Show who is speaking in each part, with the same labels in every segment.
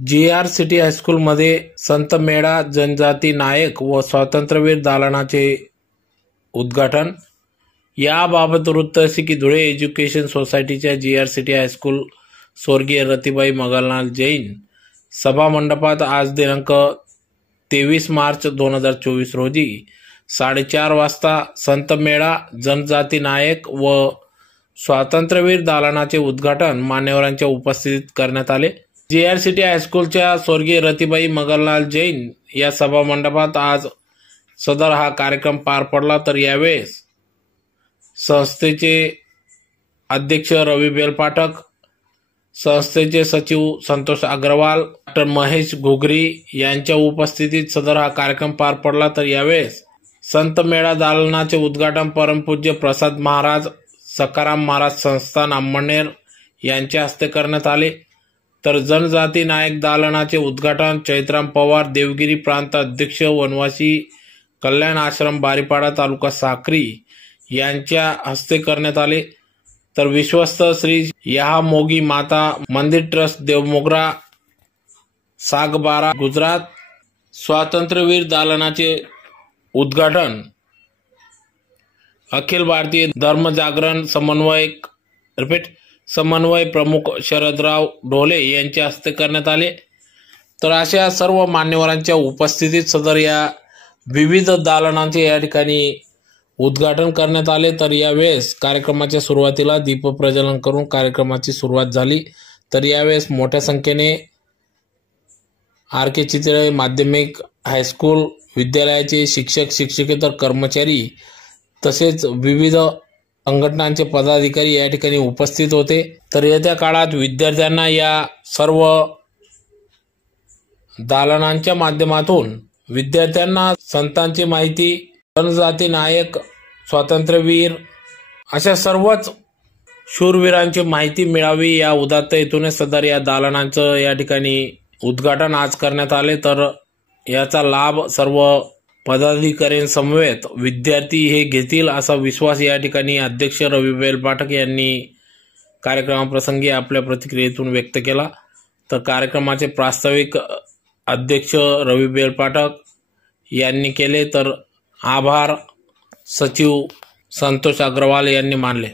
Speaker 1: जी R city हायस्कूलमध्ये संत मेळा जनजाती नायक व स्वातंत्र्यवीर दालनाचे उद्घाटन. याबाबत वृत्त असे की धुळे एज्युकेशन सोसायटीच्या जी आर सिटी हायस्कूल स्वर्गीय रतीबाई मगलनाल जैन सभामंडपात आज दिनांक तेवीस मार्च दोन हजार चोवीस रोजी साडेचार वाजता संत मेळा जनजाती नायक व स्वातंत्र्यवीर दालनाचे उद्घाटन मान्यवरांच्या उपस्थितीत करण्यात आले. जी आर हायस्कूलच्या स्वर्गीय रतीबाई मगनलाल जैन या सभा मंडपात आज सदर हा कार्यक्रम पार पडला. तर यावेळेस संस्थेचे अध्यक्ष रवी बेलपाठक संस्थेचे सचिव संतोष अग्रवाल डॉक्टर महेश घुगरी यांच्या उपस्थितीत सदर हा कार्यक्रम पार पडला. तर यावेळेस संत मेळा दालनाचे उद्घाटन परमपूज्य प्रसाद महाराज सकाराम महाराज संस्थान अंमळनेर यांच्या हस्ते करण्यात आले. तर जनजाती नायक दालनाचे उद्घाटन चैत्राम पवार देवगिरी प्रांत अध्यक्ष वनवासी कल्याण आश्रम बारीपाडा तालुका साक्री यांच्या हस्ते करण्यात आले. तर विश्वस्त श्री यहा मोगी माता मंदिर ट्रस्ट देवमोगरा सागबारा गुजरात स्वातंत्र्यवीर दालनाचे उद्घाटन. अखिल भारतीय धर्म जागरण समन्वयक रिपीट समन्वय प्रमुख शरदराव ढोले यांच्या हस्ते करण्यात आले. तर अशा सर्व मान्यवरांच्या उपस्थितीत सदर या विविध दालनांचे या ठिकाणी उद्घाटन करण्यात आले. तर यावेळेस कार्यक्रमाच्या सुरुवातीला दीपप्रज्वलन करून कार्यक्रमाची सुरुवात झाली. तर यावेळेस मोठ्या संख्येने आर के चितळे माध्यमिक हायस्कूल विद्यालयाचे शिक्षक शिक्षकेतर कर्मचारी तसेच विविध संघटनांचे पदाधिकारी या ठिकाणी उपस्थित होते. तर येत्या काळात विद्यार्थ्यांना या सर्व दालनांच्या माध्यमातून विद्यार्थ्यांना संतांची माहिती जनजाती नायक स्वातंत्र्यवीर अशा सर्वच शूरवीरांची माहिती मिळावी या उदात्त हेतूने सदर या दालनांचं या ठिकाणी उद्घाटन आज करण्यात आले. तर याचा लाभ सर्व पदाधिकाऱ्यांसमवेत विद्यार्थी हे घेतील असा विश्वास या ठिकाणी अध्यक्ष रविबेल पाठक यांनी कार्यक्रमाप्रसंगी आपल्या प्रतिक्रियेतून व्यक्त केला. तर कार्यक्रमाचे प्रास्ताविक अध्यक्ष रविबेल पाठक यांनी केले. तर आभार सचिव संतोष अग्रवाल यांनी मानले.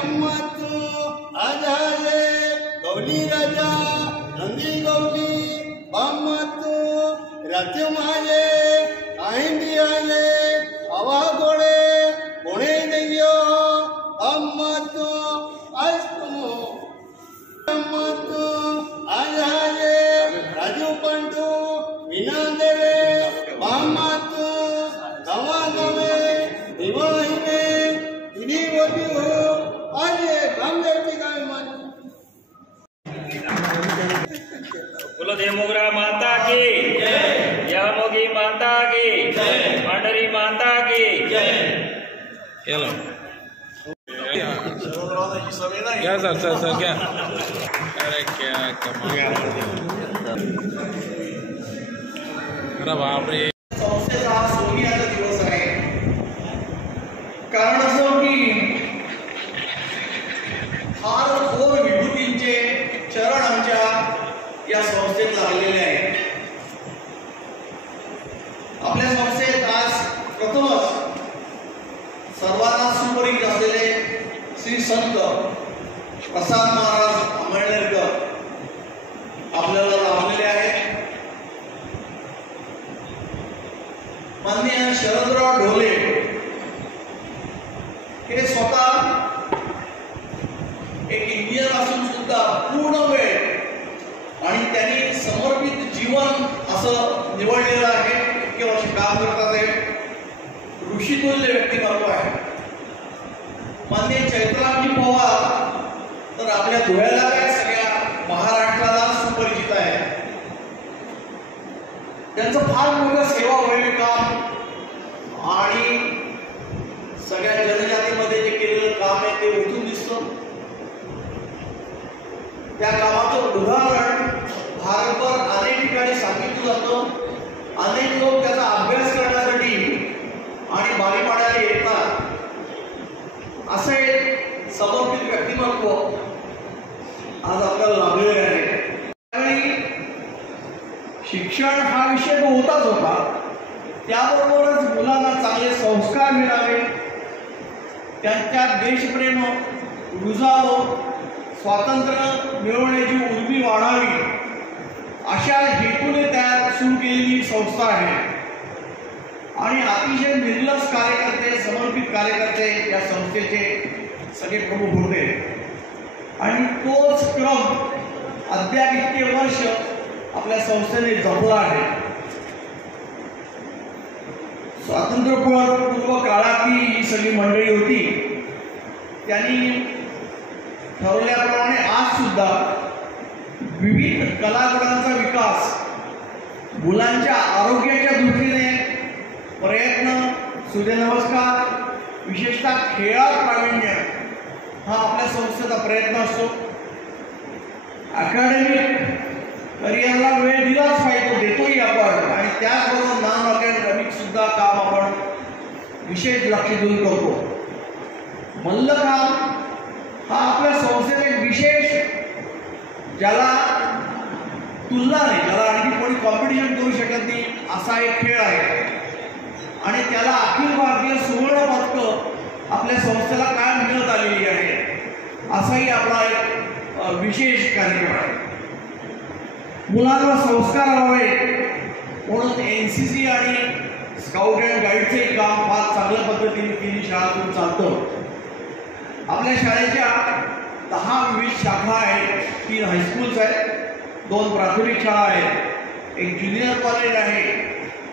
Speaker 2: गंमत आधारे गौली राजा नंदी गौली बामत राज्य माये
Speaker 3: कुलदेव मोगरा माता की। यामोगी माता की। मंडरी माता की।
Speaker 1: चलो क्या सर सर सर क्या? अरे क्या कमाल। अरे बाप रे।
Speaker 4: प्रसाद महाराज आंबेडकर आपल्याला लाभलेले आहेत. माननीय शरदराव ढोले हे स्वतः एक इंडियन असून सुद्धा पूर्ण वेळ आणि त्यांनी समर्पित जीवन असं निवडलेलं आहे. इतके वर्ष काम करतात हे ऋषितुल्य व्यक्तिमत्व आहे. माननीय चैत्रामजी पवार तर आपल्या धुळ्याला काय सगळ्या महाराष्ट्राला सुपरिचित आहे? त्यांचं फार मोठं वगैरे काम आणि सगळ्या जनजातीमध्ये जे केलेलं काम आहे ते उठून दिसतं. त्या कामाचं उदाहरण भारतभर अनेक ठिकाणी सांगितलं जातं. अनेक लोक त्याचा अभ्यास करण्यासाठी आणि बारीपाड्याला येतात. असे समर्पित व्यक्तिमत्व आज आपल्याला लाभलेले आहे त्यावेळी शिक्षण हा विषय तो होताच होता. त्याबरोबरच मुलांना चांगले संस्कार मिळावे. त्यांच्यात देशप्रेम रुजावं स्वातंत्र्य मिळवण्याची उर्मी वाढावी. अशा हेतूने तयार सुरू केलेली संस्था आहे. आणि अतिशय निर्लक्ष कार्यकर्ते समर्पित कार्यकर्ते या संस्थेचे सगळे प्रमुख होते. आणि तोच क्रम अद्याप इतके वर्ष आपल्या संस्थेने जपला आहे. स्वातंत्र्यपूर्व काळातली ही सगळी मंडळी होती त्यांनी ठरवल्याप्रमाणे आज सुद्धा विविध कलागुणांचा विकास मुलांच्या आरोग्याच्या दृष्टीने प्रयत्न सूर्यनमस्कार विशेषतः खेळात प्रावीण्य हा आपल्या संस्थेचा प्रयत्न असतो. अकॅडमिक करिअरला वेळ दिलाच पाहिजे देतोही आपण. आणि त्याचबरोबर नॉन ऑर्गॅनिक सुद्धा काम आपण विशेष लक्ष देऊन करतो. मल्लखांब हा आपल्या संस्थेत एक विशेष ज्याला तुलना नाही ज्याला आणखी कोणी कॉम्पिटिशन करू शकत नाही असा एक खेळ आहे. आणि त्याला अखिल भारतीय सुवर्ण पदक आपल्या संस्थेला काय मिळत आलेली आहे असाही आपला एक विशेष कार्यक्रम आहे. मुलांना संस्कार हवे. म्हणून एन सी सी आणि स्काउट अँड गाईडचे काम फार चांगल्या पद्धतीने तिन्ही शाळातून चालतं. आपल्या शाळेच्या दहा विविध शाखा आहेत. तीन हायस्कूल्स आहेत दोन प्राथमिक शाळा आहेत. एक ज्युनियर कॉलेज आहे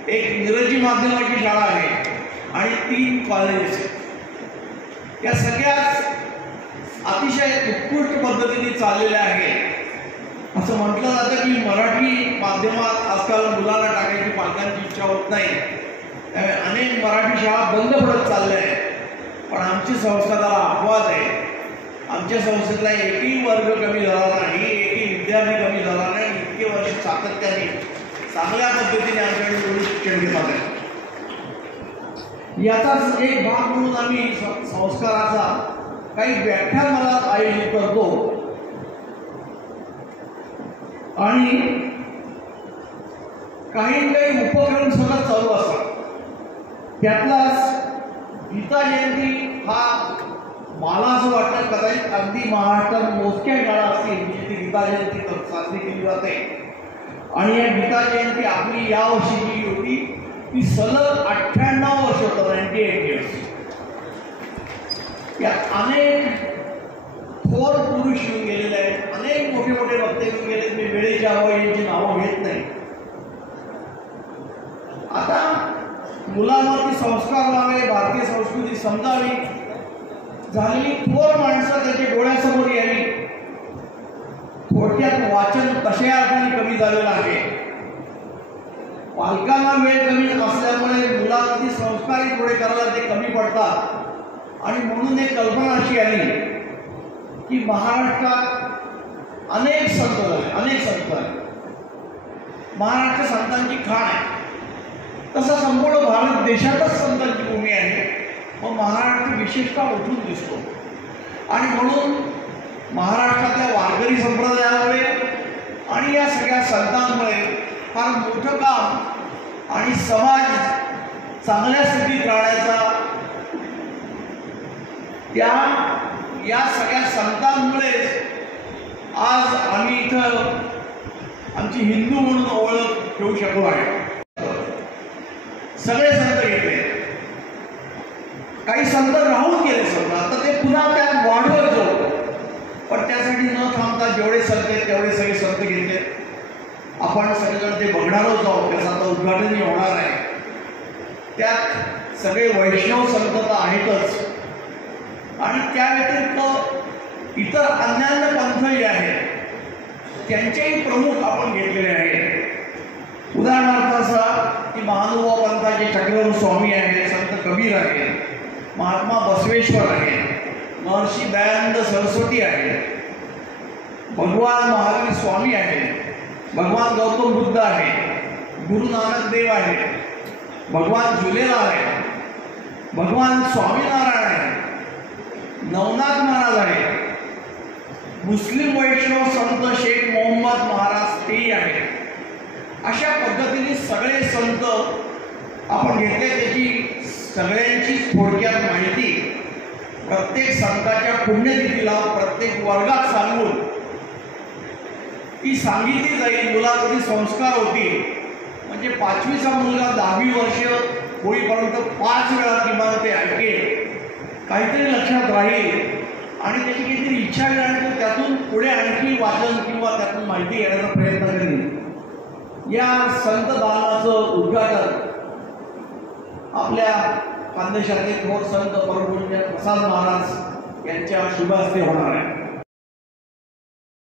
Speaker 4: एक इंग्रजी माध्यमाची शाळा आहे आणि तीन कॉलेजेस या सगळ्याच अतिशय उत्कृष्ट पद्धतीने चाललेल्या आहेत. असं म्हटलं जातं की मराठी माध्यमात आजकाल मुलांना टाकायची पालकांची इच्छा होत नाही. त्यामुळे अनेक मराठी शाळा बंद पडत चालल्या आहेत. पण आमची संस्था त्याला अपवाद आहे. आमच्या संस्थेतला एकही वर्ग कमी झाला नाही एकही विद्यार्थी कमी झाला नाही इतके वर्ष सातत्याने चांगल्या पद्धतीने आमच्याकडे थोडी शिक्षण घेतात आहे याचाच एक भाग म्हणून आम्ही संस्काराचा काही व्याख्यानमाला आयोजित करतो. आणि काही काही उपक्रम सतत चालू असतात. त्यातलाच गीता जयंती हा मला असं वाटतं कदाचित अगदी महाराष्ट्रात मोजक्या काळा असतील जिथे म्हणजे गीता जयंती साजरी केली जाते. आणि या गीता जयंती आपली या वर्षी जी होती ती सलग अठ्ठ्याण्णव वर्ष होतं नाईन्टी एट इयर्स या अनेक थोर पुरुष येऊन गेलेले आहेत. अनेक मोठे मोठे वक्ते येऊन यांची नावं घेत नाही. आता मुलांवरती संस्कार व्हावे भारतीय संस्कृती समजावी. झालेली थोर माणसं त्याच्या डोळ्यासमोर यावी. थोडक्यात वाचन कशा अर्थाने कमी झालेलं आहे? पालकांना वेळ कमी असल्यामुळे मुलांवरती संस्कारही थोडे करायला ते कमी पडतात. आणि म्हणून एक कल्पना अशी आली की महाराष्ट्रात अनेक संत झाले अनेक संत झाले. महाराष्ट्र संतांची खाण आहे. तसा संपूर्ण भारत देशातच संतांची भूमी आहे. मग महाराष्ट्र विशेषतः उठून दिसतो. आणि म्हणून महाराष्ट्रातल्या वारकरी संप्रदायामुळे आणि या सगळ्या संतांमुळे फार मोठं काम आणि समाज चांगल्या स्थितीत राहण्याचा त्या या सगळ्या संतांमुळेच आज आम्ही इथं आमची हिंदू म्हणून ओळख ठेवू शकलो आहे. सगळे संत येते काही संत राहून गेले संत आता ते पुन्हा त्यात वाढवत जाऊ. पण त्यासाठी न थांबता जेवढे संत आहेत तेवढे सगळे संत घेतले आपण सगळेजण ते बघणारच आहोत. त्याचं आता उद्घाटनही होणार आहे. त्यात सगळे वैष्णव संत तर आहेतच. आणि त्या व्यतिरिक्त इतर अन्यान्य पंथ जे आहेत. त्यांचेही प्रमुख आपण घेतलेले आहेत. उदाहरणार्थ असा की महानुभाव पंथाचे चक्रवर्ती स्वामी आहेत संत कबीर आहेत महात्मा बसवेश्वर आहेत महर्षी दयानंद सरस्वती आहेत भगवान महावीर स्वामी आहेत भगवान गौतम बुद्ध आहेत गुरु नानक देव आहेत भगवान झुलेला आहे भगवान स्वामीनारायण आहे नवनाथ महाराज मुस्लिम वैष्णव संत शेख मोहम्मद महाराज तेही आहेत अशा पद्धतीने सगळे संत आपण घेतले त्याची सगळ्यांची थोडक्यात माहिती. प्रत्येक संताच्या पुण्यतिथीला प्रत्येक वर्गात सांगून ती सांगितली जाईल मुलाकडे संस्कार होतील. म्हणजे पाचवीचा मुलगा दहावी वर्ष होईपर्यंत पाच वेळा किमान ते ऐकेल. काहीतरी लक्षात राहील. आणि त्याची काहीतरी इच्छा आहे आणि त्यातून पुढे आणखी वाचन किंवा त्यातून माहिती घेण्याचा प्रयत्न करणे या संत दानाचं उद्घाटन आपल्या खानदेशातले थोर संत परमपूज्य प्रसाद महाराज यांच्या शुभ हस्ते होणार आहे.